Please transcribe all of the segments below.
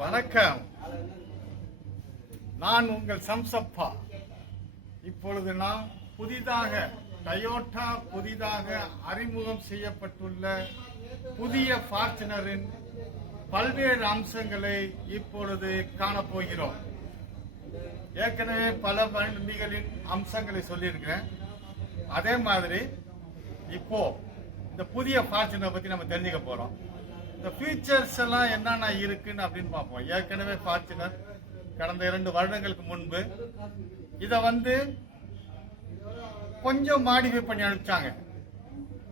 வணக்கம். நான் உங்கள் சம்சப்பா. இப்பொழுது நாம் புதிதாக அறிமுகம் செய்யப்பட்டுள்ள புதிய ஃபார்ச்சுனரின் பல்வேறு அம்சங்களை இப்பொழுது காணப்போகிறோம். ஏற்கனவே பல வண்டிகளின் அம்சங்களை சொல்லியிருக்கிறேன். அதே மாதிரி இப்போ இந்த புதிய ஃபார்ச்சுனர் பத்தி நம்ம தெரிஞ்சுக்க போறோம். இந்த ஃபீச்சர்ஸ் எல்லாம் என்னென்ன இருக்குன்னு அப்படின்னு பார்ப்போம். ஏற்கனவே ஃபார்ச்சுனர் கடந்த 2 வருடங்களுக்கு முன்பு இதை கொஞ்சம் மாடிஃபை பண்ணி அனுப்பிச்சாங்க.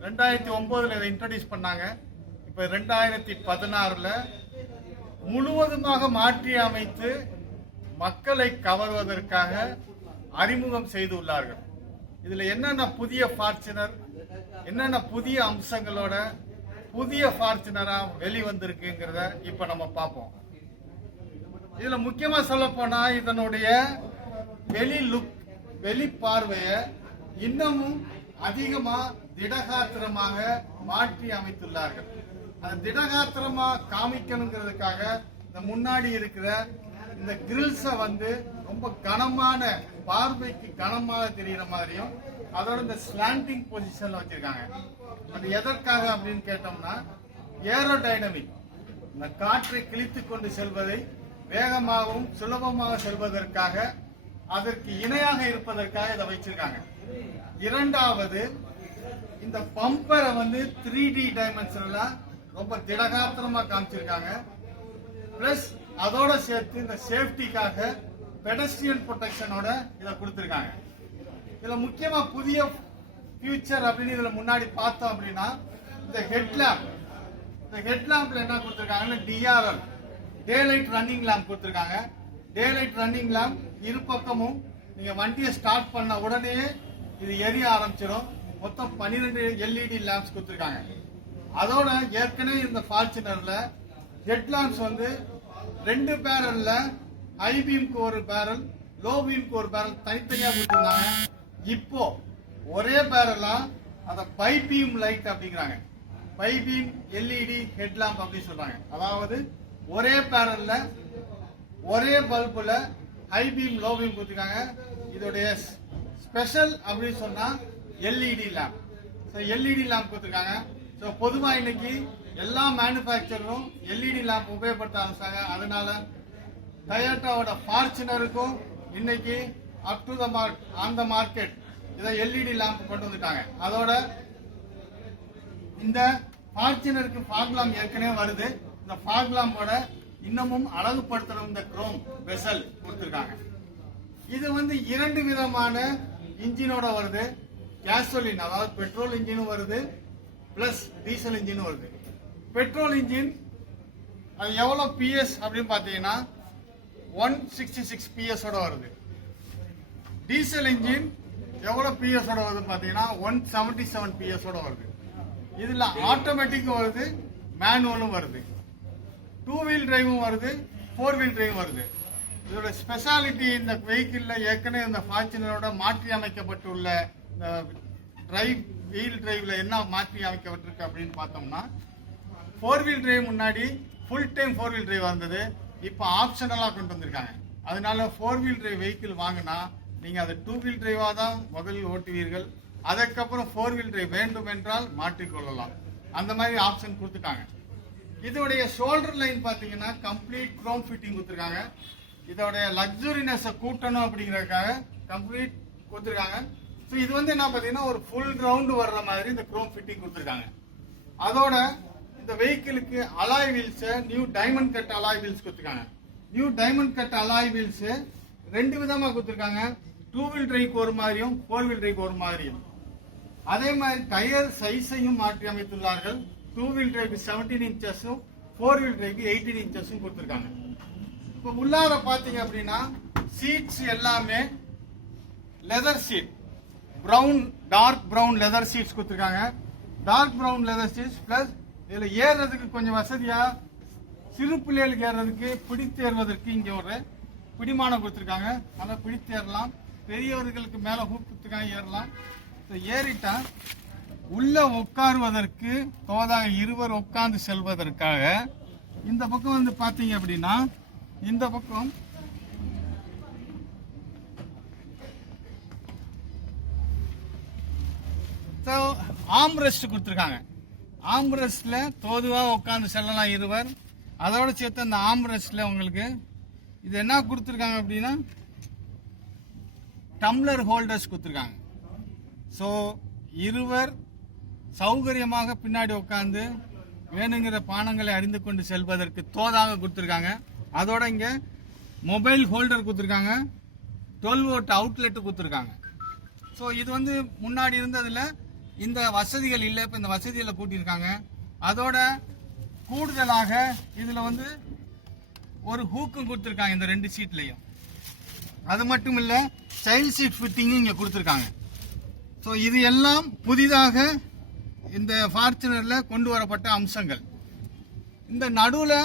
2009 இதை இன்ட்ரோடியூஸ் பண்ணாங்க. இப்போ 2016 முழுவதுமாக மாற்றி அமைத்து மக்களை கவர்வதற்காக அறிமுகம் செய்துள்ளார்கள். இதுல என்னென்ன புதிய ஃபார்ச்சுனர், என்னென்ன புதிய அம்சங்களோட புதிய ஃபார்ச்சுனரா வெளிவந்திருக்குங்கிறத இப்ப நம்ம பார்ப்போம். இதுல முக்கியமா சொல்ல போனா இதனுடைய வெளி பார்வையை இன்னமும் அதிகமா திடகாத்திரமாக மாற்றி அமைத்துள்ளார்கள். அந்த திடகாத்திரமா காமிக்கணுங்கிறதுக்காக இந்த முன்னாடி இருக்கிற இந்த கிரில்ஸ ரொம்ப கனமான, பார்வைக்கு கனமாக தெரிகிற மாதிரியும் அதோட இந்த ஸ்லாண்டிங் பொசிஷன்ல வச்சிருக்காங்க. அது எதற்காக அப்படின்னு கேட்டோம்னா ஏரோடைனமிக், இந்த காற்றை கிழித்து கொண்டு செல்வதை வேகமாகவும் சுலபமாக செல்வதற்காக, அதற்கு இணையாக இருப்பதற்காக இதை வச்சிருக்காங்க. இரண்டாவது, இந்த பம்பரை 3D டைமென்ஷன்ல ரொம்ப திடகாத்திரமா காமிச்சிருக்காங்க. பிளஸ் அதோட சேர்த்து இந்த சேஃப்டிக்காக பெடஸ்ட்ரியன் ப்ரொடெக்ஷனோட இதை கொடுத்திருக்காங்க. இதுல முக்கியமா புதிய ஃபியூச்சர் அப்படின்னு இதுல முன்னாடி பார்த்தோம் அப்படின்னா இந்த ஹெட்லாம்ப்ல என்ன கொடுத்திருக்காங்கன்னா DRL, daylight running lamp கொடுத்திருக்காங்க. டே லைட் ரன்னிங் லேம்ப் இரு பக்கமும் நீங்க வண்டியை ஸ்டார்ட் பண்ண உடனே இது எரிய ஆரம்பிச்சிடும். மொத்தம் 12 LED லேம்ப்ஸ் கொடுத்திருக்காங்க. அதோட ஏற்கனவே இந்த ஃபார்ச்சுனர்ல ஹெட்லாம்ப்ஸ் 2 பேரல்ல ஹை பீம்க்கு ஒரு பேரல், லோ பீம்க்கு ஒரு பேரல் தனித்தனியா கொடுத்திருந்தாங்க. இப்போ ஒரே பேரலா அத பை பீம் லைட் அப்படிங்கிறாங்க. பை பீம் LED ஹெட்லாம்ப் அப்படின்னு சொல்றாங்க. அதாவது ஒரே பேரல்ல ஒரே பல்புல ஹை பீம், லோ பீம் கொடுத்திருக்காங்க. இதோடைய ஸ்பெஷல் அப்படின்னு சொன்னா LED லேம்ப். LED லேம்ப் கொடுத்திருக்காங்க. பொதுவா இன்னைக்கு எல்லா மேனுபேக்சரும் LED லேம்ப் உபயோகப்படுத்த ஆரம்பிச்சாங்க. அதனால டொயோட்டாவோட ஃபார்ச்சுனருக்கும் இன்னைக்கு up to the on the market இதை LED லேம்ப் கொண்டு வந்துட்டாங்க. அதோட இந்த ஃபார்ச்சுனருக்கு ஃபாக் லேம்ப் ஏற்கனவே வருது. இந்த ஃபாக் லேம்போட இன்னமும் அழகுபடுத்துற இந்த குரோம் வெசல் கொடுத்திருக்காங்க. இது 2 விதமான இன்ஜினோட வருது. கேசோலின், அதாவது பெட்ரோல் இன்ஜினும் வருது, பிளஸ் டீசல் இன்ஜினும் வருது. பெட்ரோல் இன்ஜின் அது எவ்வளவு PS அப்படின்னு பாத்தீங்கன்னா 166 PS ஓட வருது. டீசல் இன்ஜின் எவ்வளவு PS ஓட வருது பாத்தீங்கன்னா 177 PS ஓட வருது. இதுல ஆட்டோமேட்டிக் வருது, மேனுவலும் வருது, 2 வீல் டிரைவும் வருது, 4 வீல் டிரைவும் வருது. இதோட ஸ்பெஷாலிட்டி இந்த வெஹிக்கிள்ல ஏற்கனவே இந்த ஃபார்ச்சுனரோட மாற்றி அமைக்கப்பட்டுள்ள வீல் டிரைவ்ல என்ன மாற்றி அமைக்கப்பட்டிருக்கு அப்படின்னு பார்த்தோம்னா 4 வீல் டிரைவ் முன்னாடி ஃபுல் டைம் 4 வீல் டிரைவ் வந்தது. இப்போ ஆப்ஷனலா கொண்டு வந்திருக்காங்க. அதனால 4 வீல் டிரைவ் வெஹிக்கிள் வாங்கினா நீங்க அதை 2 வீல் டிரைவா தான் முதலில் ஓட்டுவீர்கள். அதுக்கப்புறம் 4 வீல் டிரைவ் வேண்டும் என்றால் மாற்றிக்கொள்ளலாம். அந்த மாதிரி ஆப்ஷன் கொடுத்துட்டாங்க. இதோடைய ஷோல்டர் லைன் பாத்தீங்கன்னா கம்ப்ளீட் குரோம் ஃபிட்டிங் கொடுத்துருக்காங்க. இதோடைய லக்ஸுரினஸ் கூட்டணும் அப்படிங்கறதுக்காக கம்ப்ளீட் கொடுத்துருக்காங்க. இது என்ன பாத்தீங்கன்னா ஒரு ஃபுல் ரவுண்ட் வர்ற மாதிரி இந்த குரோம் ஃபிட்டிங் கொடுத்துருக்காங்க. அதோட இந்த வெஹிக்கிளுக்கு alloy wheels, new diamond cut alloy wheels கொடுத்துருக்காங்க. New diamond cut alloy wheels 2 விதமா கொடுத்துருக்காங்க. 2 வீல் டிரைவ்க்கு ஒரு மாதிரியும் 4 வீல் டிரைவ்க்கு ஒரு மாதிரியும். அதே மாதிரி டயர் சைஸையும் மாற்றி அமைத்துள்ளார்கள். 2 வீல் டிரைவ்க்கு 17 இன்ச்சஸும் 4 வீல் டிரைவ்க்கு 18 இன்ச்சஸும் கொடுத்துருக்காங்க. இப்போ உள்ளார பாத்தீங்க அப்படின்னா சீட்ஸ் எல்லாமே leather seat, dark brown leather seats கொடுத்துருக்காங்க. Dark brown leather seats plus இதுல ஏறுறதுக்கு கொஞ்சம் வசதியா சிறு பிள்ளைகளுக்கு ஏறுறதுக்கு பிடித்தேறுவதற்கு இங்க ஒரு பிடிமானம் கொடுத்துருக்காங்க. நல்லா பிடித்தேறலாம். பெரியவர்களுக்கு மேல ஹூக் கொடுத்துருக்காங்க, ஏறலாம். ஏறிட்டா உள்ள உட்காருவதற்கு தோதாக இருவர் உட்கார்ந்து செல்வதற்காக இந்த பக்கம் வந்து பாத்தீங்க அப்படின்னா இந்த பக்கம் ஆர்ம் ரெஸ்ட் கொடுத்துருக்காங்க. ஆர்ம் ரெஸ்ட்ல தோதுவா உட்காந்து செல்லலாம் இருவர். அதோட சேர்த்து அந்த ஆர்ம் ரெஸ்ட்ல உங்களுக்கு இது என்ன கொடுத்துருக்காங்க அப்படின்னா டம்ளர் ஹோல்டர்ஸ் கொடுத்துருக்காங்க. ஸோ இருவர் சௌகரியமாக பின்னாடி உட்காந்து வேணுங்கிற பானங்களை அறிந்து கொண்டு செல்வதற்கு தோதாக கொடுத்துருக்காங்க. அதோட இங்க மொபைல் ஹோல்டர் கொடுத்துருக்காங்க. 12 வோல்ட் அவுட்லெட் கொடுத்துருக்காங்க. ஸோ இது வந்து முன்னாடி இருந்ததுல இந்த வசதிகள் இல்லை, இப்போ இந்த வசதிகளை கூட்டியிருக்காங்க. அதோட கூடுதலாக இதுல வந்து ஒரு ஹூக்கும் கொடுத்துருக்காங்க இந்த 2 சீட்லையும். அது மட்டும் இல்ல சைல்ட் சீட் ஃபிட்டிங்கும் இங்க கொடுத்துருக்காங்க. ஸோ இது எல்லாம் புதிதாக இந்த ஃபார்ச்சுனர்ல கொண்டு வரப்பட்ட அம்சங்கள். இந்த நடுவில்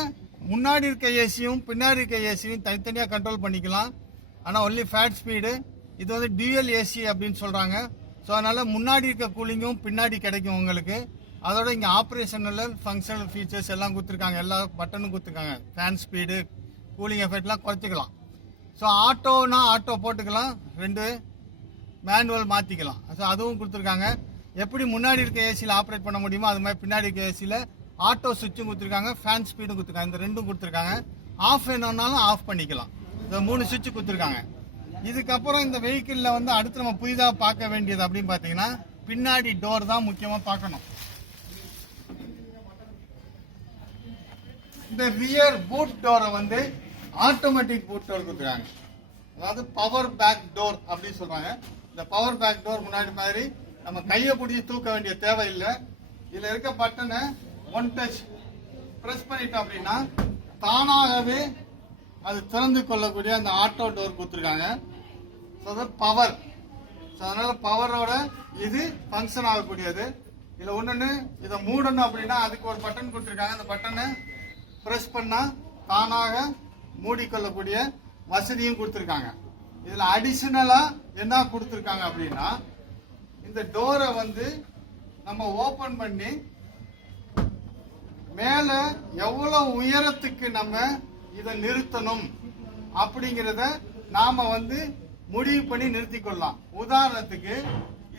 முன்னாடி இருக்க ஏசியும் பின்னாடி இருக்க ஏசியும் தனித்தனியாக கண்ட்ரோல் பண்ணிக்கலாம். ஆனால் ஒன்லி ஃபேட் ஸ்பீடு. இது வந்து டியூஎல் ஏசி அப்படின்னு சொல்றாங்க. ஸோ அதனால முன்னாடி இருக்க கூலிங்கும் பின்னாடி கிடைக்கும் உங்களுக்கு. அதோட இங்கே ஆப்ரேஷனல் ஃபங்க்ஷனல் ஃபீச்சர்ஸ் எல்லாம் கொடுத்துருக்காங்க. எல்லா பட்டனும் கொடுத்துருக்காங்க. ஃபேன் ஸ்பீடு, கூலிங் எஃபெக்ட்லாம் குறைச்சிக்கலாம். ஸோ ஆட்டோனா ஆட்டோ போட்டுக்கலாம், 2 மேனுவல் மாற்றிக்கலாம். ஸோ அதுவும் கொடுத்துருக்காங்க. எப்படி முன்னாடி இருக்க ஏசியில் ஆப்ரேட் பண்ண முடியுமோ அது மாதிரி பின்னாடி இருக்க ஏசியில் ஆட்டோ சுவிட்சும் கொடுத்துருக்காங்க, ஃபேன் ஸ்பீடும் கொடுத்துருக்காங்க. இந்த 2ம் கொடுத்துருக்காங்க. ஆஃப் வேணும்னாலும் ஆஃப் பண்ணிக்கலாம். இந்த 3 சுவிட்ச் கொடுத்துருக்காங்க. இதுக்கப்புறம் இந்த வெஹிக்கிளில் வந்து அடுத்து நம்ம புதிதாக பார்க்க வேண்டியது அப்படின்னு பார்த்தீங்கன்னா பின்னாடி டோர் தான் முக்கியமாக பார்க்கணும். இந்த ரியர் பூட் டோரை வந்து ஆட்டோமேட்டிக் பூட் டோர் கொடுத்துருக்காங்க. அதாவது பவர் பேக் டோர் அப்படின்னு சொல்றாங்க. இந்த பவர் பேக் டோர் முன்னாடி மாதிரி நம்ம கையை பிடிச்சி தூக்க வேண்டிய தேவையில்லை. இதுல இருக்க பட்டனை 1 டச் பிரஸ் பண்ணிட்டோம் அப்படின்னா தானாகவே அது திறந்து கொள்ளக்கூடிய அந்த ஆட்டோ டோர் கொடுத்துருக்காங்க. பவர், அதனால பவரோட இது ஃபங்க்ஷன் ஆகக்கூடியது. இதுல ஒண்ணு இதை மூடணும் அப்படின்னா அதுக்கு ஒரு பட்டன் கொடுத்துருக்காங்க. அந்த பட்டனை பிரஸ் பண்ணா தானாக மூடிக்கொள்ளக்கூடிய வசதியும் கொடுத்துருக்காங்க. இதுல அடிஷனலா என்ன கொடுத்துருக்காங்க அப்படின்னா இந்த டோரை வந்து நம்ம ஓபன் பண்ணி மேல எவ்வளவு உயரத்துக்கு நம்ம இதை நிறுத்தணும் அப்படிங்கறத நாம வந்து முடிவு பண்ணி நிறுத்திக் கொள்ளலாம். உதாரணத்துக்கு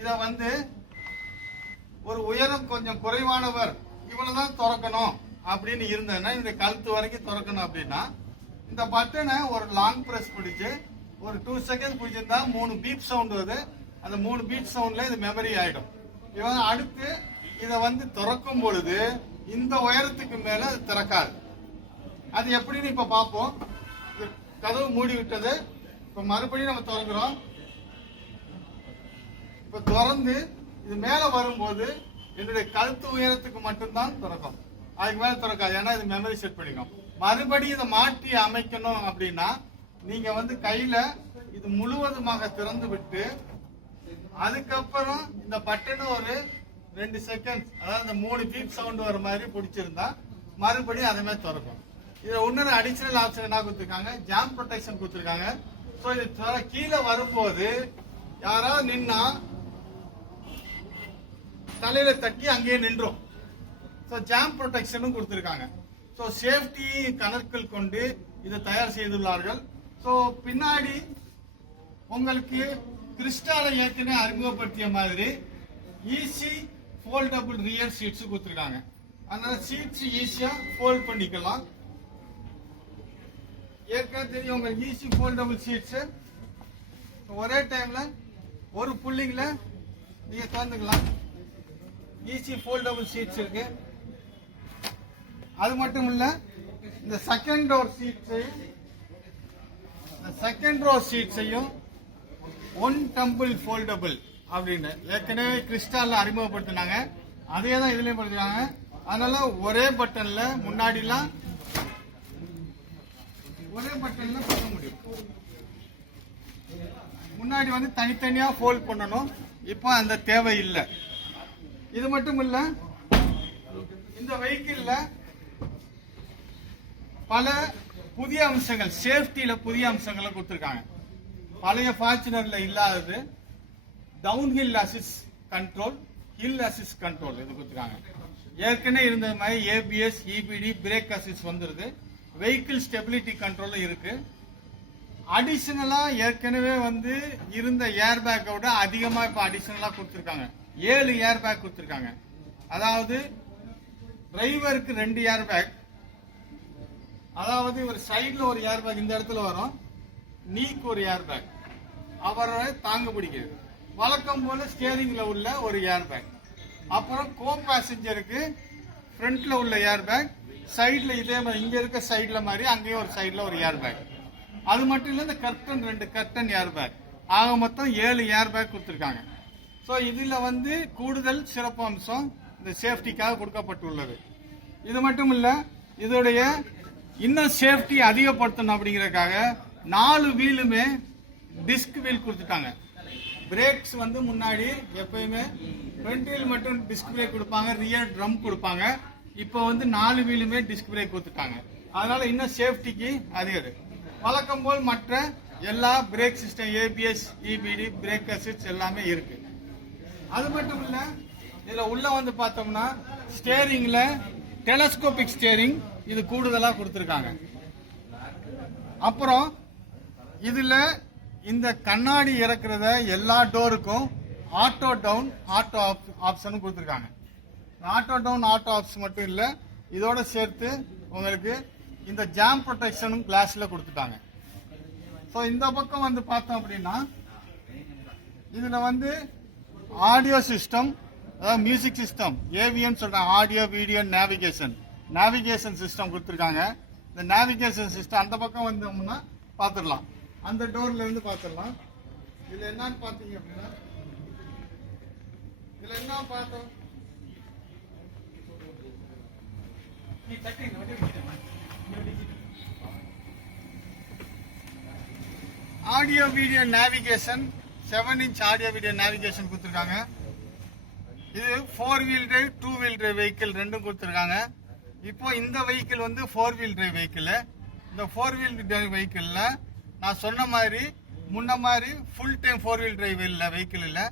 இத வந்து ஒரு உயரம் கொஞ்சம் குறைவானவர் இவ்வளவுதான் திறக்கணும் அப்படின்னு இருந்ததுன்னா இந்த கழுத்து வரைக்கும் திறக்கணும் அப்படின்னா இந்த பட்டனை ஒரு லாங் பிரஸ் பிடிச்சு ஒரு 2 செகண்ட் பிடிச்சிருந்தா 3 பீப் சவுண்ட் வருது. அந்த 3 பீப் சவுண்ட்ல இது மெமரி ஆயிடும். இவங்க அடுத்து இதை வந்து திறக்கும் பொழுது இந்த உயரத்துக்கு மேல அது திறக்காது. அது எப்படின்னு இப்ப பார்ப்போம். கதவு மூடி விட்டது. இப்ப மறுபடியும் நம்ம திறக்கிறோம். இப்ப திறந்து இது மேல வரும்போது என்னுடைய கழுத்து உயரத்துக்கு மட்டும்தான் திறக்கும். அதுக்கு மேல திறக்காது. ஏன்னா இது மெமரி செட் பண்ணிக்கும். மறுபடியும் இதை மாற்றி அமைக்கணும் அப்படின்னா நீங்க வந்து கையில இது முழுவதுமாக திறந்து விட்டு அதுக்கப்புறம் இந்த பட்டனை ஒரு 2 செகண்ட், அதாவது 3 பீப் சவுண்ட் வர மாதிரி பிடிச்சிருந்தா மறுபடியும் அதே மாதிரி திறக்கும். இதுல இன்னொரு அடிஷனல் ஆப்ஷன் என்ன கொடுத்துருக்காங்க, ஜாம் ப்ரொடெக்ஷன் கொடுத்துருக்காங்க. ஸோ இது கீழே வரும்போது யாராவது நின்னா தலையில தட்டி அங்கேயே நின்றும். ஸோ ஜாம் ப்ரொடெக்ஷனும் கொடுத்துருக்காங்க. ஸோ சேஃப்டி கணக்கில் கொண்டு இதை தயார் செய்துள்ளார்கள். ஸோ பின்னாடி உங்களுக்கு கிறிஸ்டாலை ஏற்கனவே அறிமுகப்படுத்திய மாதிரி ஈஸி ஃபோல்டபுள் ரியர் சீட்ஸ் கொடுத்துருக்காங்க. அதனால சீட்ஸ் ஈஸியா ஃபோல்ட் பண்ணிக்கலாம். ஏற்கனவே தெரியும் உங்களுக்கு ஈஸி ஃபோல்டபுள் சீட்ஸ் ஒரே டைம்ல ஒரு புல்லிங்ல நீங்க திறந்துக்கலாம். ஈஸி ஃபோல்டபுள் சீட்ஸ் இருக்கு. அது மட்டும் இல்ல இந்த செகண்ட் ரோ சீட்ஸையும் 1 டம்பிள் ஃபோல்டபிள் அப்படின்னு ஏற்கனவே கிறிஸ்டால அறிமுகப்படுத்தினாங்க. அதே தான் இதுலயும் படுத்துறாங்க. அதனால ஒரே பட்டன்ல முன்னாடிலாம் ஒரே பட்டன்ல பண்ண முடியும். முன்னாடி வந்து தனித்தனியா ஃபோல்ட் பண்ணணும். இப்போ அந்த தேவை இல்லை. இது மட்டும் இல்ல இந்த வெஹிக்கிள்ல பல புதிய அம்சங்கள், சேஃப்டியில புதிய அம்சங்களை கொடுத்திருக்காங்க. பழைய ஃபார்ச்சுனர்ல இல்லாதது down hill assist control, hill assist control இது கொடுத்திருக்காங்க. ஏற்கனவே இருந்த மாதிரி ஏபிஎஸ், இபிடி, பிரேக் அசிஸ்ட் வந்துருது. வெஹிக்கிள் ஸ்டெபிலிட்டி கண்ட்ரோலும் இருக்கு. அடிஷனலா ஏற்கனவே வந்து இருந்த ஏர் பேக்கோட அதிகமா இப்ப அடிஷனலா கொடுத்திருக்காங்க. 7 ஏர் பேக் கொடுத்திருக்காங்க. அதாவது டிரைவருக்கு 2 ஏர் பேக், அதாவது ஒரு சைடுல ஒரு ஏர் பேக் இந்த இடத்துல வரும், நீக்கு ஒரு ஏர் பேக், அவரை தாங்க பிடிக்கிறது. வழக்கம் போல ஸ்டியரிங்ல உள்ள ஒரு ஏர் பேக், அப்புறம் கோ பேசஞ்சருக்கு ஃப்ரண்ட்ல உள்ள ஏர் பேக், சைடுல இதே மாதிரி இங்க இருக்க சைடுல மாதிரி அங்கேயும் ஒரு சைடுல ஒரு ஏர் பேக். அது மட்டும் இல்ல இந்த கர்டன் 2 கர்டன் ஏர் பேக், ஆக மொத்தம் 7 ஏர் பேக் கொடுத்திருக்காங்க. ஸோ இதுல வந்து கூடுதல் சிறப்பு அம்சம் இந்த சேஃப்டிக்காக கொடுக்கப்பட்டுள்ளது. இது மட்டும் இல்ல, இதோடைய இன்னும் சேஃப்டி அதிகப்படுத்தணும் அப்படிங்கறதுக்காக 4 வீலுமே டிஸ்க் வீல் கொடுத்துட்டாங்க. பிரேக்ஸ் வந்து முன்னாடி எப்பயுமே ஃப்ரண்ட் வீல் மட்டும் டிஸ்க் பிரேக் கொடுப்பாங்க, ரியர் ட்ரம் கொடுப்பாங்க. இப்போ வந்து 4 வீலுமே டிஸ்க் பிரேக் கொடுத்துட்டாங்க. அதனால இன்னும் சேஃப்டிக்கு அதிகம். வழக்கம் போல் மற்ற எல்லா brake system ABS, EBD, brake assist எல்லாமே இருக்கு. அது மட்டும் இல்ல, இதுல உள்ள வந்து பார்த்தோம்னா ஸ்டியரிங்ல டெலஸ்கோபிக் ஸ்டியரிங் இது கூடுதலா கொடுத்திருக்காங்க. அப்புறம் இதுல இந்த கண்ணாடி இறக்குறத எல்லா டோருக்கும் ஆட்டோ டவுன், ஆட்டோ ஆப்ஷனும் கொடுத்திருக்காங்க. ஆட்டோ டவுன், ஆட்டோ ஆப்ஷன் மட்டும் இல்ல, இதோட சேர்த்து உங்களுக்கு இந்த ஜாம் ப்ரொடெக்ஷனும் கிளாஸ்ல கொடுத்துட்டாங்க. ஸோ இந்த பக்கம் வந்து பார்த்தோம் அப்படின்னா இதுல வந்து ஆடியோ சிஸ்டம், அதாவது மியூசிக் சிஸ்டம், ஏவிஎம் சொல்றாங்க, ஆடியோ வீடியோ நேவிகேஷன் சிஸ்டம் கொடுத்துருக்காங்க. இந்த நேவிகேஷன் சிஸ்டம் அந்த பக்கம் வந்தோம்னா பார்த்துடலாம், அந்த டோர்ல இருந்து பார்த்துடலாம். இதுல என்னன்னு பார்த்தீங்க அப்படின்னா இதுல என்ன பார்த்தோம், audio video navigation, 7 inch audio video navigation கொடுத்துருக்காங்க. இது 4 wheel drive, 2 wheel drive vehicle ரெண்டும் கொடுத்துருக்காங்க. இப்போ இந்த வெஹிக்கிள் வந்து 4 வீல் டிரைவ் வெஹிக்கிள். இந்த 4 வீல் டிரைவ் வெஹிக்கிள்ல நான் சொன்ன மாதிரி முன்ன மாதிரி ஃபுல் டைம் 4 வீல் டிரைவ் இல்லை, வெஹிக்கிள் இல்லை.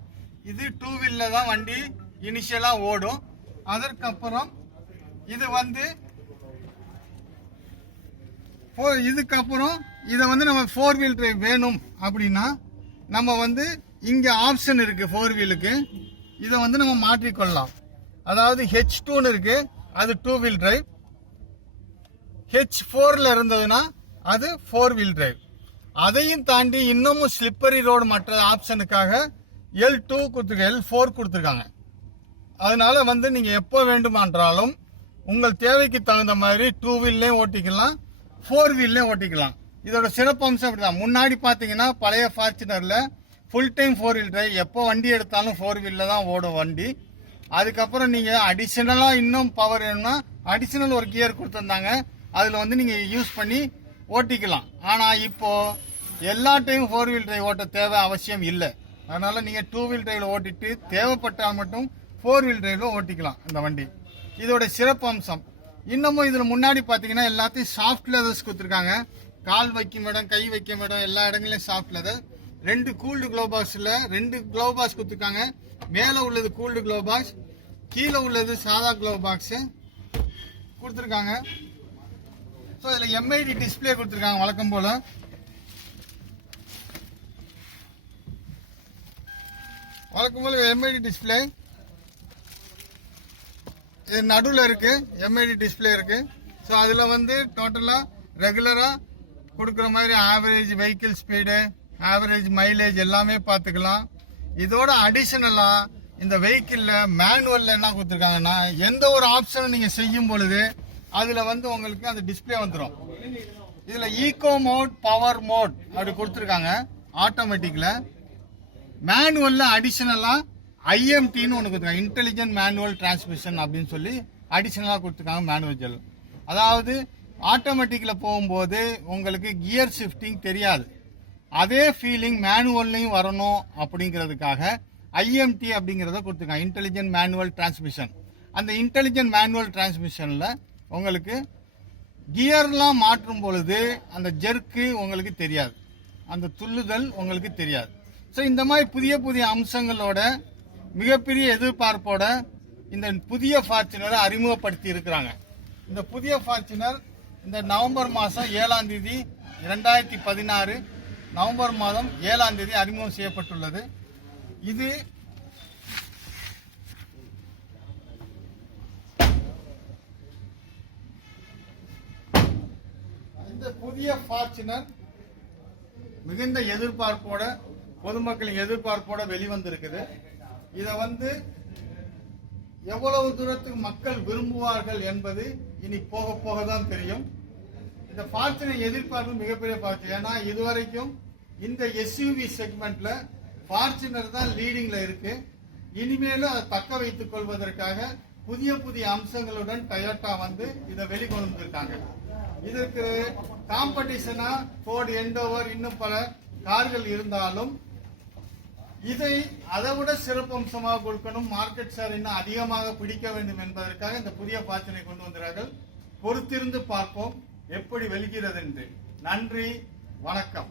இது 2 வீல்ல தான் வண்டி இனிஷியலா ஓடும். அதற்கப்புறம் இது வந்து இதுக்கப்புறம் இதை வந்து நம்ம 4 வீல் டிரைவ் வேணும் அப்படின்னா நம்ம வந்து இங்க ஆப்ஷன் இருக்கு 4 வீலுக்கு, இதை வந்து நம்ம மாற்றிக்கொள்ளலாம். அதாவது H2 இருக்கு, அது 2 வீல் டிரைவ். H4ல இருந்ததுன்னா அது 4 வீல் டிரைவ். அதையும் தாண்டி இன்னமும் ஸ்லிப்பரி ரோடு மற்ற ஆப்ஷனுக்காக L2 கொடுத்துருக்காங்க, L4 கொடுத்துருக்காங்க. அதனால வந்து நீங்க எப்போ வேண்டுமானாலும் உங்கள் தேவைக்கு தகுந்த மாதிரி 2 வீல்லையும் ஓட்டிக்கலாம், 4 வீல்லையும் ஓட்டிக்கலாம். இதோட சிறப்பு அம்சம் அப்படிதான். முன்னாடி பாத்தீங்கன்னா பழைய ஃபார்ச்சுனர்ல ஃபுல் டைம் 4 வீல் டிரைவ், எப்போ வண்டி எடுத்தாலும் 4 வீல்ல தான் ஓடும் வண்டி. அதுக்கப்புறம் நீங்க அடிஷனலா இன்னும் பவர் வேணும்னா அடிஷனல் ஒரு கியர் கொடுத்துருந்தாங்க, அதுல வந்து நீங்க யூஸ் பண்ணி ஓட்டிக்கலாம். ஆனா இப்போ எல்லா டைம் 4 வீல் டிரைவ் ஓட்ட தேவை அவசியம் இல்லை. அதனால நீங்க 2 வீல் டிரைவ்ல ஓட்டிட்டு தேவைப்பட்டால் மட்டும் 4 வீல் டிரைவ்ல ஓட்டிக்கலாம் இந்த வண்டி. இதோட சிறப்பு அம்சம் இன்னமும் இதுல முன்னாடி பாத்தீங்கன்னா எல்லாத்தையும் சாஃப்ட் லெதர்ஸ் கொடுத்துருக்காங்க. கால் வைக்கும் இடம், கை வைக்கும் இடம், எல்லா இடங்களையும் சாஃப்ட் லெதர். 2 கூல்டு க்ளோ பாக்ஸ்ல 2 க்ளோ பாக்ஸ் கொடுத்துருக்காங்க. மேல உள்ளது கூல்டு க்ளோ பாக்ஸ், கீழே உள்ளது சாதா க்ளோ பாக்ஸ் கொடுத்துருக்காங்க. ஸோ இதுல எம்ஐடி டிஸ்பிளே கொடுத்துருக்காங்க வழக்கம் போல. எம்ஐடி டிஸ்பிளே இது நடுவில் இருக்கு, எம்ஐடி டிஸ்பிளே இருக்கு. ஸோ அதுல வந்து டோட்டலா ரெகுலரா கொடுக்குற மாதிரி average vehicle speed, average mileage எல்லாமே பார்த்துக்கலாம். இதோட அடிஷனலா இந்த வெஹிக்கிள்ல மேனுவல்ல என்ன கொடுத்துருக்காங்கன்னா எந்த ஒரு ஆப்ஷனும் நீங்க செய்யும் பொழுது அதுல வந்து உங்களுக்கு அந்த டிஸ்பிளே வந்துடும். இதுல ஈகோ மோட், பவர் மோட் அப்படி கொடுத்துருக்காங்க ஆட்டோமேட்டிக்ல. மேனுவல்ல அடிஷனலா ஐஎம்டின்னு ஒன்று கொடுத்துருக்காங்க, இன்டெலிஜென்ட் மேனுவல் டிரான்ஸ்மிஷன் அப்படின்னு சொல்லி அடிஷனலா கொடுத்துருக்காங்க மேனுவல். அதாவது ஆட்டோமேட்டிக்ல போகும்போது உங்களுக்கு கியர் ஷிஃப்டிங் தெரியாது, அதே ஃபீலிங் மேனுவல்லையும் வரணும் அப்படிங்கிறதுக்காக ஐஎம்டி அப்படிங்கிறத கொடுத்துருக்காங்க, இன்டெலிஜென்ட் மேனுவல் டிரான்ஸ்மிஷன். அந்த இன்டெலிஜென்ட் மேனுவல் டிரான்ஸ்மிஷன்ல உங்களுக்கு கியர்லாம் மாற்றும் பொழுது அந்த ஜெர்க்கு உங்களுக்கு தெரியாது, அந்த துள்ளுதல் உங்களுக்கு தெரியாது. ஸோ இந்த மாதிரி புதிய புதிய அம்சங்களோட மிகப்பெரிய எதிர்பார்ப்போட இந்த புதிய ஃபார்ச்சுனரை அறிமுகப்படுத்தி இருக்கிறாங்க. இந்த புதிய ஃபார்ச்சுனர் இந்த நவம்பர் மாதம் 7ஆம் தேதி 2016 நவம்பர் மாதம் 7ஆம் தேதி அறிமுகம் செய்யப்பட்டுள்ளது. இது இந்த புதிய ஃபார்ச்சுனர் மிகுந்த எதிர்பார்ப்போட பொதுமக்களின் எதிர்பார்ப்போட வெளிவந்திருக்குது. இதை எவ்வளவு தூரத்துக்கு மக்கள் விரும்புவார்கள் என்பது இனி போக போக தான் தெரியும். இந்த ஃபார்ச்சுனர் எதிர்பார்ப்பு மிகப்பெரிய பார்த்து, ஏன்னா இதுவரைக்கும் இந்த எஸ்யூவி செக்மெண்ட்ல ஃபார்ச்சுனர் தான் லீடிங்ல இருக்கு. இனிமேலும் அதை தக்க வைத்துக் கொள்வதற்காக புதிய புதிய அம்சங்களுடன் டொயோட்டா இதை வெளிக்கொண்டு வந்திருக்காங்க. இதற்கு காம்படிஷனா ஃபோர்டு எண்டோவர் இன்னும் பல கார்கள் இருந்தாலும் இதை அதை விட சிறப்பம்சமாக கொடுக்கணும், மார்க்கெட் ஷேர் இன்னும் அதிகமாக பிடிக்க வேண்டும் என்பதற்காக இந்த புதிய ஃபார்ச்சுனை கொண்டு வந்தார்கள். பொறுத்திருந்து பார்ப்போம் எப்படி வெளிகிறது என்று. நன்றி, வணக்கம்.